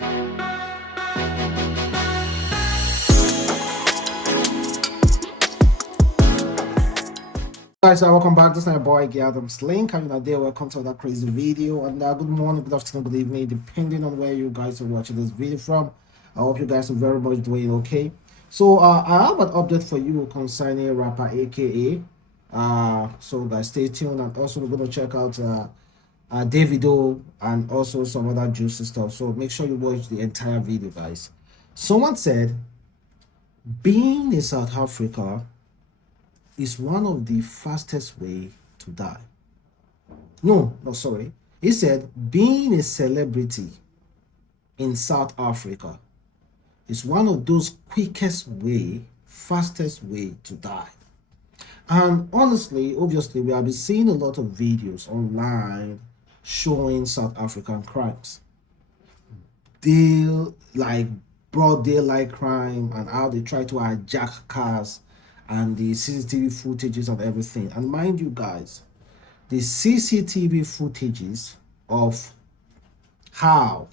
Guys, welcome back. This is my boy Adam's Link. How you doing? Welcome to another crazy video. And good morning, good afternoon, good evening, depending on where you guys are watching this video from. I hope you guys are very much doing okay. So I have an update for you concerning rapper AKA. So guys, stay tuned, and also we're gonna check out Davido and also some other juicy stuff. So make sure you watch the entire video, guys. Someone said, being in South Africa is one of the fastest way to die. No, sorry. He said being a celebrity in South Africa is one of those fastest way to die. And honestly, obviously, we have been seeing a lot of videos online showing South African crimes. They like broad daylight crime and how they try to hijack cars and the CCTV footages and everything. And mind you guys, the CCTV footages of how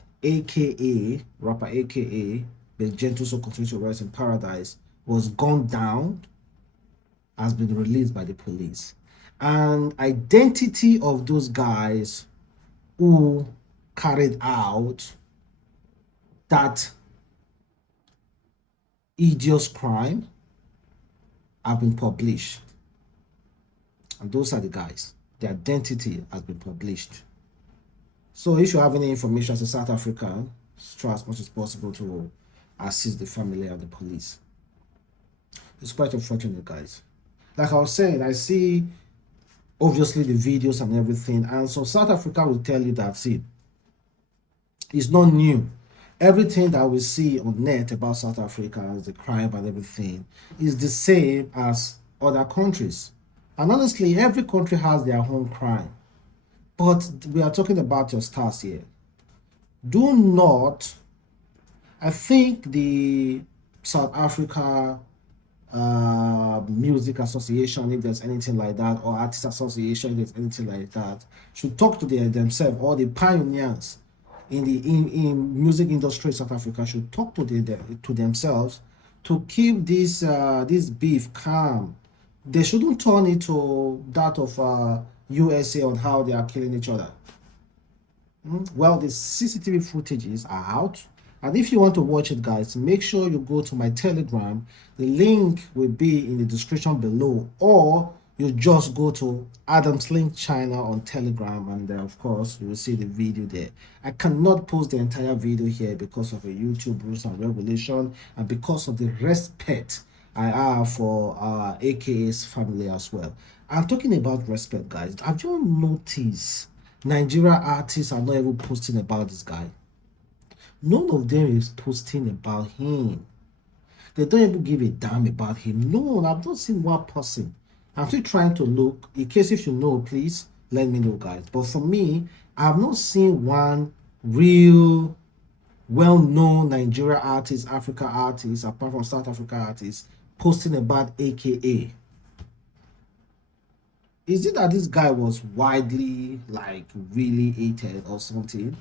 rapper AKA, the gentle so continue to rise in paradise, was gunned down has been released by the police. And identity of those guys who carried out that idiot crime have been published, and those are the guys. The identity has been published. So if you have any information as a South African, try as much as possible to assist the family and the police. It's quite unfortunate, guys. Like I was saying, I see obviously the videos and everything, and so South Africa will tell you that, see, it's not new. Everything that we see on net about South Africa, the crime and everything, is the same as other countries. And honestly, every country has their own crime. But we are talking about your stars here. Do not, I think the South Africa Music Association, if there's anything like that, or Artist Association, if there's anything like that, should talk to themselves, or the pioneers in the music industry in South Africa should talk to themselves to keep this beef calm. They shouldn't turn it to that of USA on how they are killing each other. Well, the CCTV footages are out, and if you want to watch it, guys, make sure you go to my Telegram. The link will be in the description below, or you just go to Adam's Link channel on Telegram, and of course you will see the video there. I cannot post the entire video here because of a YouTube rules and regulation, and because of the respect I have for AKA's family as well. I'm talking about respect, guys. Have you noticed Nigeria artists are not even posting about this guy? None of them is posting about him. They don't even give a damn about him. No, I've not seen one person. I'm still trying to look. In case if you know, please let me know, guys. But for me, I have not seen one real well-known Nigeria artist, Africa artist, apart from South Africa artists, posting about AKA. Is it that this guy was widely, like, really hated or something?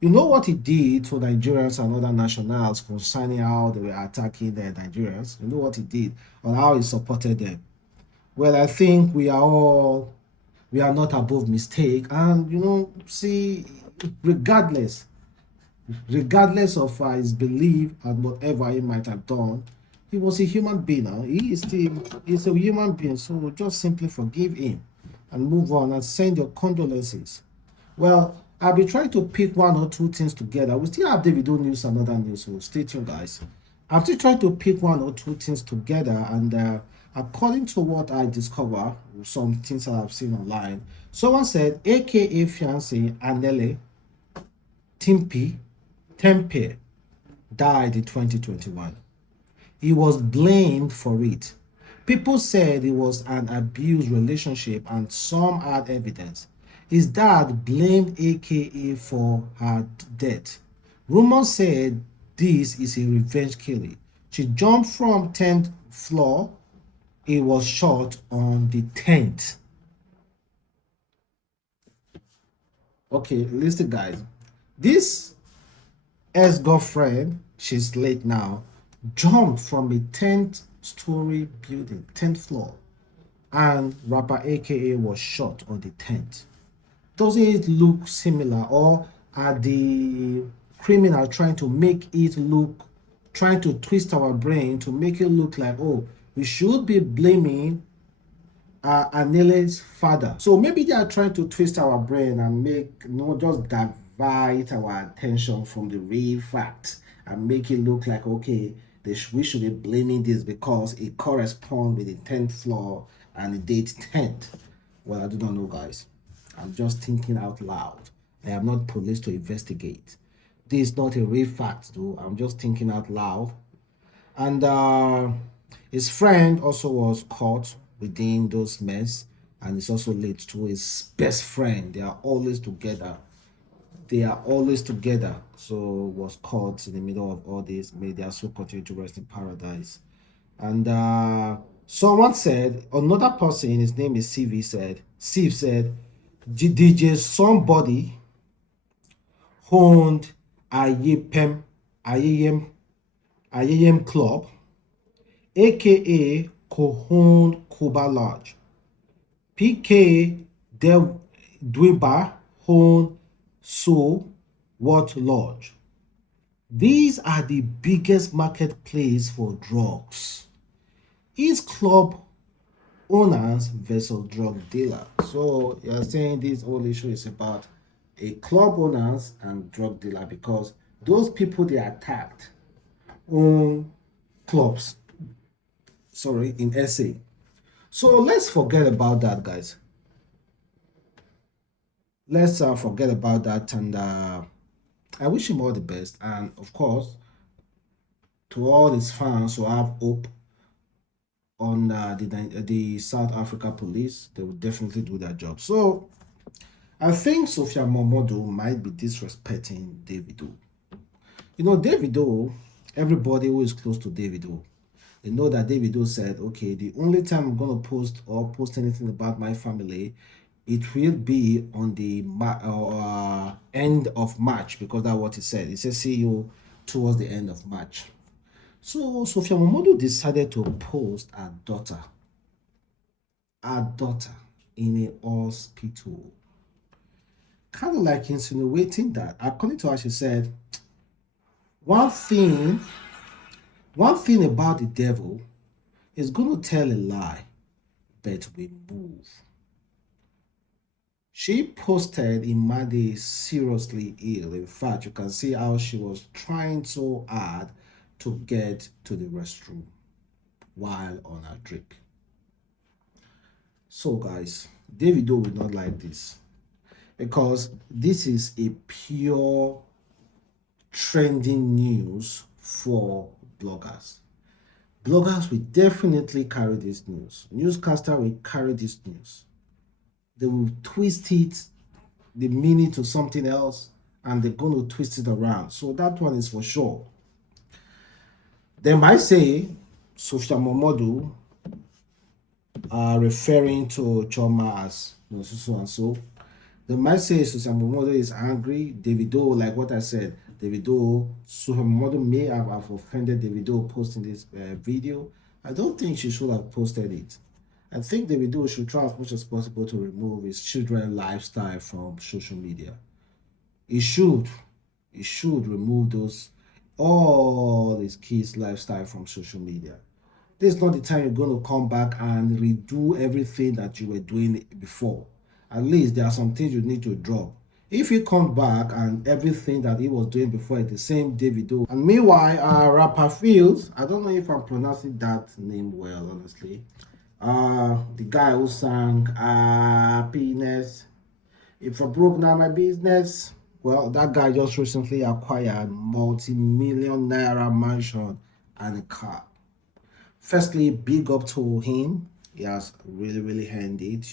You know what he did to Nigerians and other nationals concerning how they were attacking the Nigerians? You know what he did, or how he supported them? Well, I think we are not above mistake, and you know, see, regardless of his belief and whatever he might have done, he was a human being. He's a human being. So just simply forgive him and move on and send your condolences. Well, I'll be trying to pick one or two things together. We still have Davido news and other news, so stay tuned, guys. I'm still trying to pick one or two things together, and according to what I discover, some things that I've seen online, someone said AKA fiancé Anele Tempe died in 2021. He was blamed for it. People said it was an abused relationship, and some had evidence. His dad blamed AKA for her death. Rumors said this is a revenge killing. She jumped from 10th floor. It was shot on the 10th. Okay, listen, guys. This ex-girlfriend, she's late now, jumped from a 10th story building, 10th floor, and rapper AKA was shot on the 10th. Doesn't it look similar, or are the criminal trying to make it look, trying to twist our brain to make it look like, oh, we should be blaming Anele's father? So maybe they are trying to twist our brain and make, just divert our attention from the real fact and make it look like, okay, we should be blaming this because it corresponds with the 10th floor and the date 10th. Well, I do not know, guys. I'm just thinking out loud. I am not police to investigate. This is not a real fact, though. I'm just thinking out loud. And his friend also was caught within those mess, and it's also led to his best friend. They are always together. They are always together. So was caught in the middle of all this. May their soul continue to rest in paradise. And someone said, another person, his name is Steve said, DJ somebody owned Ayem Club, aka co-owned Cuba Lodge. PK Dwiba owned So What Lodge. These are the biggest marketplace for drugs. Is club owners versus drug dealer. So you're saying this whole issue is about a club owners and drug dealer because those people they attacked own clubs. Sorry, in SA. So let's forget about that, guys. Let's forget about that, and I wish him all the best. And of course, to all his fans who have hope on the South Africa police, they will definitely do their job. So I think Sophia Momodu might be disrespecting Davido. Davido, everybody who is close to Davido, they know that Davido said, okay, the only time I'm going to post anything about my family, it will be on the end of March, because that's what he said. He said, see you towards the end of March. So Sophia Momodu decided to post her daughter in a hospital. Kind of like insinuating that, according to her, she said, one thing about the devil is going to tell a lie, but we move. She posted Imade seriously ill. In fact, you can see how she was trying so hard to get to the restroom while on her drip. So guys, Davido will not like this because this is a pure trending news for bloggers. Bloggers will definitely carry this news. Newscaster will carry this news. They will twist it, the meaning to something else, and they're going to twist it around. So that one is for sure. They might say Sophia Momodu are referring to Choma as so and so. They might say Sophia Momodu is angry. Davido, like what I said, Sophia Momodu may have offended Davido posting this video. I don't think she should have posted it. I think Davido should try as much as possible to remove his children's lifestyle from social media. He should remove all his kids' lifestyle from social media. This is not the time you're going to come back and redo everything that you were doing before. At least there are some things you need to drop. If he comes back and everything that he was doing before is the same Davido. And meanwhile, rapper Fields, I don't know if I'm pronouncing that name well, honestly. The guy who sang Happiness. If I broke down my business, well, that guy just recently acquired multi-million naira mansion and a car. Firstly, big up to him. He has really earned it,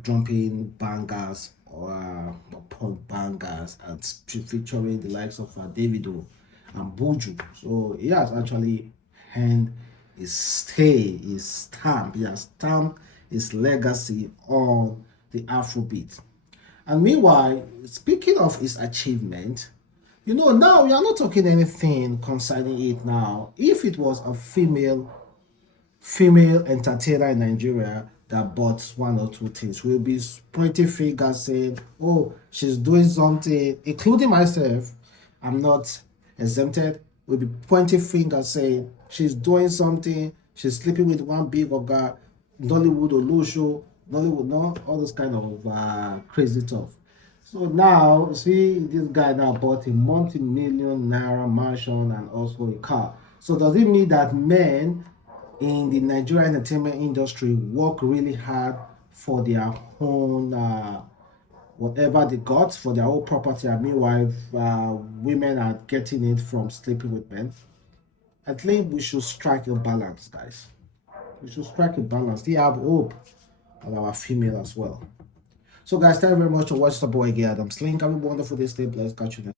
jumping bangers or punk bangers and featuring the likes of Davido and Buju. So he has actually earned his stay, his stamp. He has stamped his legacy on the Afrobeat. And meanwhile, speaking of his achievement, You know, now we are not talking anything concerning it now. If it was a female entertainer in Nigeria that bought one or two things, we'll be pointing fingers saying, oh, she's doing something, including myself. I'm not exempted. We'll be pointing fingers saying she's doing something, she's sleeping with one big guy, Nollywood or Lusho, Nollywood, no, all those kind of crazy stuff. So now, see, this guy now bought a multi-million naira mansion and also a car. So does it mean that men in the Nigerian entertainment industry work really hard for their own whatever they got for their own property, and meanwhile women are getting it from sleeping with men? I think we should strike a balance, guys. We should strike a balance. They have hope on our female as well. So guys, thank you very much for watching the boy again. Adam Slink. Have a wonderful day. Stay blessed. Catch you next.